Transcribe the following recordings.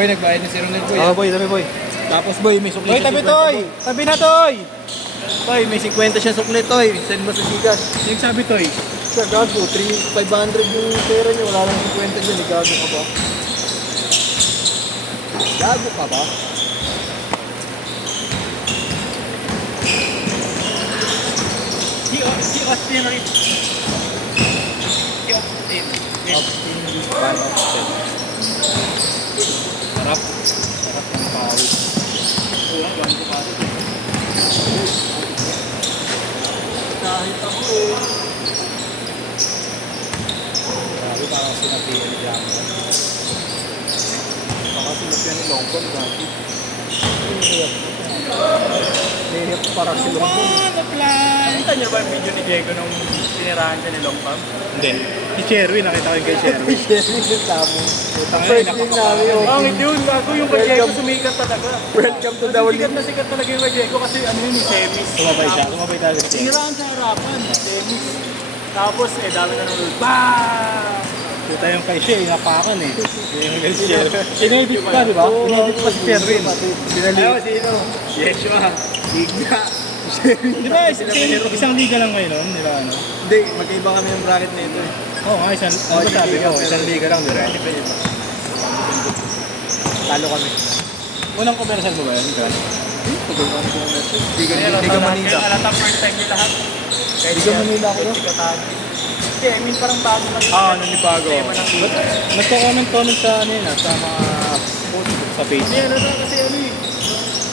Boy, nagbayad na si Ronel, boy. Oo, boy, tabi, boy. Tapos, boy, may suklit. Boy, tabi, toy! Tabi na, toy! Toy, may 50 siya suklit, toy. Send mo sa Gcash. Yung sabi, Toy. Siya, gago. 500 yung pera niyo. Wala lang 50 dyan. Gago ka ba? Gago ka ba? Si Austin rin. Si Austin. Austin, 1 of 10. Sarap. Sarap ng pawis. Oo, gawin ko pa ito. Kahit ako eh. Grabe, parang sinabihan ni Jamo. Baka sinabihan ni Longcon, gago. Nihip para si Longcon. Nakita niyo ba yung video ni Diego nung sinirahan siya ni Longpam? Hindi. Si Sherwin, nakita ko yung kay Sherwin. Sherwin yung tamo. Tangay, First thing namin yun. Pangit yun, gago yung kay Diego sumikat talaga. Welcome to the Sikat na sikat talaga yung kay Diego kasi ano yun, semis. Sumabay talaga. Sinirahan sa harapan, semis. Tapos dami na nung BAM! Kita yung kay Shea, napakan eh. Yung kay Sherwin. Inedit pa, di ba? Inedit pa si Sherwin. Ayaw, sino? Yeshua. Igna. Di ba, isang liga lang kayo nun? Di ba ano? Hindi, magkaiba kami yung bracket na ito eh. Oo nga, ano ba sabi ko? Isang liga lang, di ba? Talo kami. Unang commercial mo ba yun? Pagod kami kung message. Di ka Manila. Alatang first time nila lahat. Di ka Manila ako no? Hindi, I mean parang bago na rin. Ah, nanibago. Nagko-comment sa ano yun, sa mga post sa page. Hindi, ano na kasi ano eh.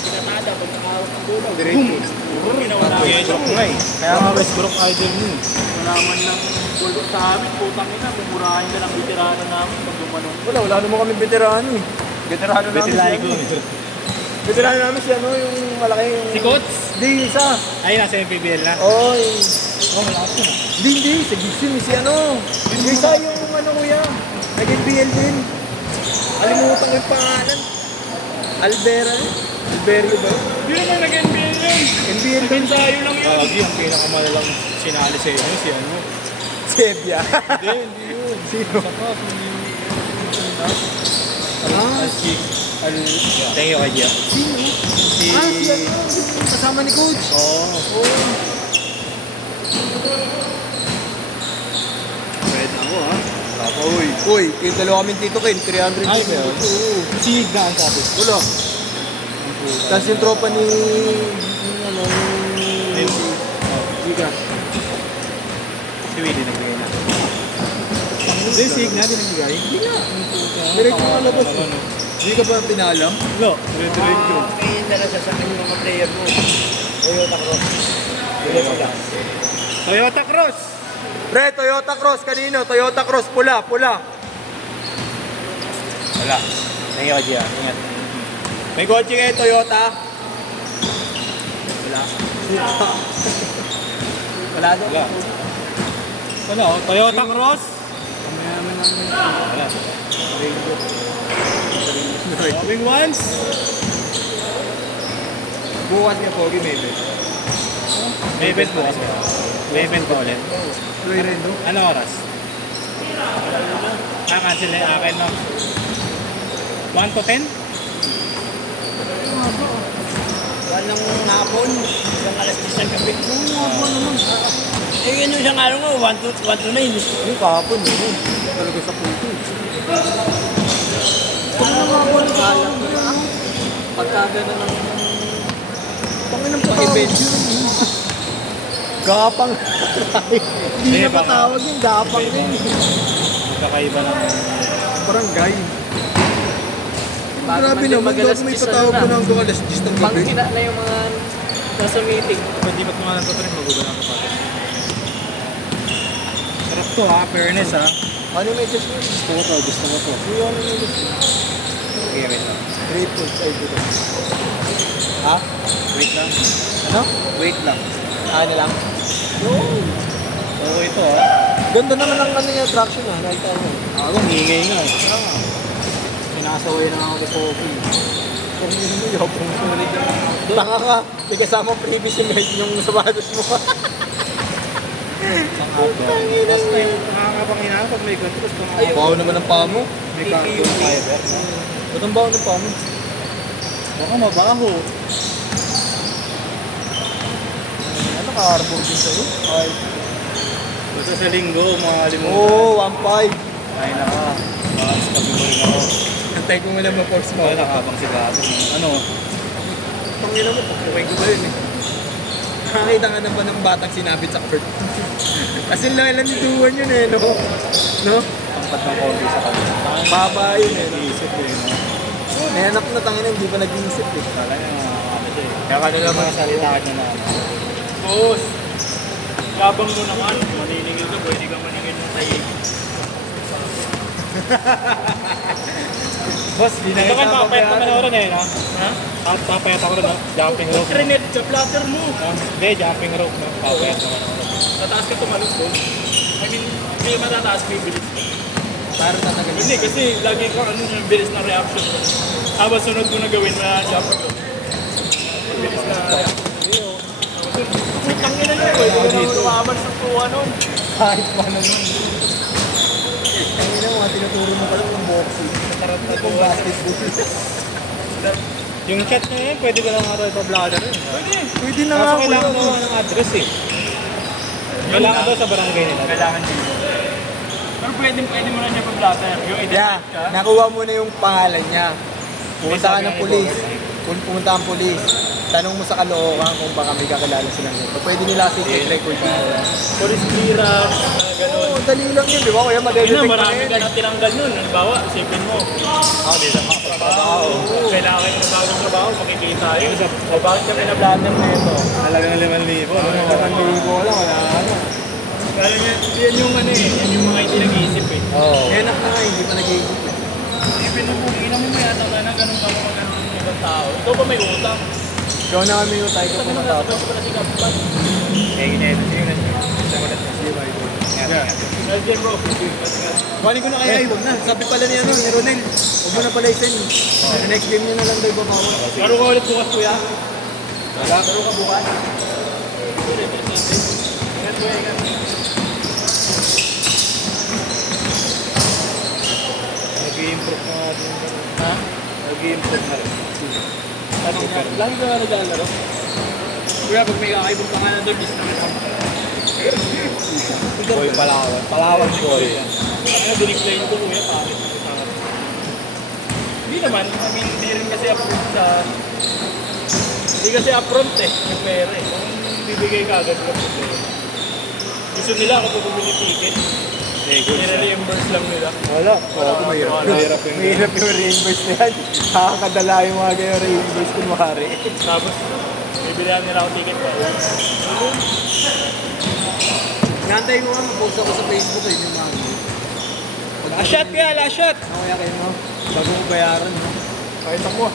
Pinatada, pag nakawag ang dulo. Diretso. Ginawa namin. Kaya nga Westbrook idol mo. Wala man lang gold sa amin, putang ina. Mumurahin ka ng veterano namin pag lumanong. Wala naman kami veterano eh. Veterano namin si ano. Veterano namin si ano, yung malaki yung... Si Coach? Hindi, isa. Ay, nasa MPBL na. Oy. Oh, malakas yun. Hindi, sa Gibson si ano. Yung isa yung ano kuya. Nag-NBL din. Alimutan ko yung pangalan. Albera eh. Alberio ba yun? Hindi naman nag-NBL yun. NBL din. Ensayo lang yun. Lagi, ang pinakamalalang sinali sa inyo, si ano. Sebia. Hindi yun. Sino? Thank you, Kajia. Sino? Si ano? Kasama ni Coach. Oo. Red ako, ha? Rapa, uy. Uy, yung dalawa kami dito Ken, 300 Ay, din oo. Si Igna ang sabi. Wala. Tapos yung tropa ni... ano, ni... Giga. Si Willie nagbigay na. Hindi, si Igna din nagbigay. Hindi nga. Diretso ka labas. Hindi ka ba pinalam? No, diretso. Ngayon na lang sa akin yung mga player mo. Toyota Cross. Toyota Cross! Pre, Toyota Cross kanino? Toyota Cross, pula, pula. Wala. Thank you, Kajia. Ingat. May kotse kayo, Toyota? Wala. Wala daw. Wala. Wala, oh. Toyota Cross? Wala. Going once? Bukas nga, Pogi, maybe. May event bukas ba? May event ba ulit? Tuloy rin, no? Ano oras? Cancel na yung akin, no? 1 to 10? Walang hapon. Isang alas 10 ng gabi. Yun yung isang araw ko, 1 to 9. Yung kahapon, yun. Talaga sa puto. Kung mga buwan ka alam mo na, pagka gano'n ng... Pangin ng pang-event yun. Gapang. Hindi na patawag yung gapang yun. Magkakaiba ng... Barangay. Grabe naman, daw may patawag ko ng doon alas 10 ng gabi. Pangkina na yung mga nasa meeting. Hindi ba't mga nagpapalin, magugulan ako pa. Sarap to ha, fairness ha. Ano may just mo? Gusto ko to, gusto ko to. Yung ano may just mo? Okay, wait lang. Grateful side dito. Ha? Wait lang. Ano? Wait lang. Ano lang? Oo, ito ha. Ganda naman ang ano yung attraction ah. Nakita mo. Ako, ngingay nga eh. Sinasaway na ako ni Pogi. Kung yun mo, yopong sulit yun. Tanga ka. Di kasama previous image yung sapatos mo. Tapos may nakakapang hinaan pag may ganito. Wow naman ang paa mo. May carbon fiber. Ba't ang baho ng paa mo? Baka mabaho. Ano ka-arbor din sa'yo? Ay. Basta sa linggo, mga limutan. Oo, 1.5. Ay naka. Bakas kami mo rin ako. Antay ko muna ma-force mo. Wala nakabang sigado. Ano? Pangina mo, pagkukain ko ba yun eh. Nakakita ka na ba ng batang sinabit sa court? Kasi lalaninduan yun eh, no? No? Pangkat ng konti sa kanila. Baba yun eh, no? Iisip ko yun. May anak na tangina, hindi pa nag-iisip eh. Kala niya ano siya eh. Kaya ka na naman Mga salita niya na ano. Boss, labang mo naman. Maniningil ka, pwede ka maningil ng tayo. Boss, di na Ito kan, yung papayat naman ako rin eh, no? Ha? Papayat ako rin, no? Jumping rope. Trinet ka, platter mo. Hindi, jumping rope, no? Papayat naman ako. Tataas ka tumalog doon. I mean, hindi matataas, bibilis ka. Parang tatagal. Hindi, kasi lagi ko ano yung bilis na reaction ko. Habang sunod mo na gawin na jumper ko. Bilis na reaction. Putang ina nyo, pwede ko na lumaban sa tuwa nun. Kahit pa naman. Tangina mo, tinuturo mo pala ng boxing. Sarap na Kung basketball. Yung chat na yun, pwede ko lang araw ito-vlogger rin. Pwede na Kaso nga kailangan kuya. mo ng address eh. Kailangan daw sa barangay nila. Kailangan nyo. Pero pwede mo na niya pa-blatter. Yung Yeah, identity ka. nakuha mo na yung pangalan niya. Pumunta ka May sabi ng nga pulis. iba. Pumunta ang pulis. Tanong mo sa Caloocan kung baka may kakilala silang nito. Pwede nila kasi check record dito. Police clearance, gano'n. Oo, dali lang yun, di ba? Kaya Yun na, madedetect marami na ka yun. na tinanggal nun. Halimbawa, isipin mo. Di sa mga Trabaho. Kailangan kayo ng bagong trabaho, makikita yun. O bakit kami na-blatter na ito? Talaga ng 5,000. Ang libo ko lang, wala ano. Kaya yan yung ano eh, yan yung mga hindi nag-iisip eh. Oo. May anak na nga, hindi pa nag-iisip. Isipin mo kung ina mo yata na ganun ka mo magano ng ibang tao. Ikaw ba may utang? Ikaw na kami yung tayo ko Sabi mo na pumatapos. sabi ko na si Kapat. Eh, ginedit. Sige na. Sige na. Yeah. Nandiyan bro. Kuhanin ko na kaya, huwag na. Sabi pala ni ano, ni Ronel, huwag mo na pala i-send. Sa next game nyo na lang daw ibabawa. Laro ka ulit bukas kuya. Wala, pero ka bukas. Ingat kuya, ingat. Nag-i-improve na nga din. Ha? Nag-i-improve na rin. Ano nga? Lagi ka nga naglalaro? Kuya, pag may kakaibang pangalan doon, bis naman ako. Boy Palawan. Palawan boy. Ano, diniply ko kuya, pangit ko sa akin. Hindi naman, I mean, hindi rin kasi approved sa... Hindi kasi upfront eh, yung pera eh. Kung bibigay ka agad ka problema. Gusto nila ako pa bumili ticket. Eh, good. I-reimburse lang nila. Wala. Oo, mahirap. Mahirap yung- Mahirap yung reimburse na yan. Nakakadala yung mga ganyan reimburse kunwari. Tapos, bibilihan nila ako ticket pa. Nantay ko nga, mag-post ako sa Facebook eh, yung mga Last shot kaya, last shot! Kaya kayo, no? Bago ko bayaran, no? Pakita mo.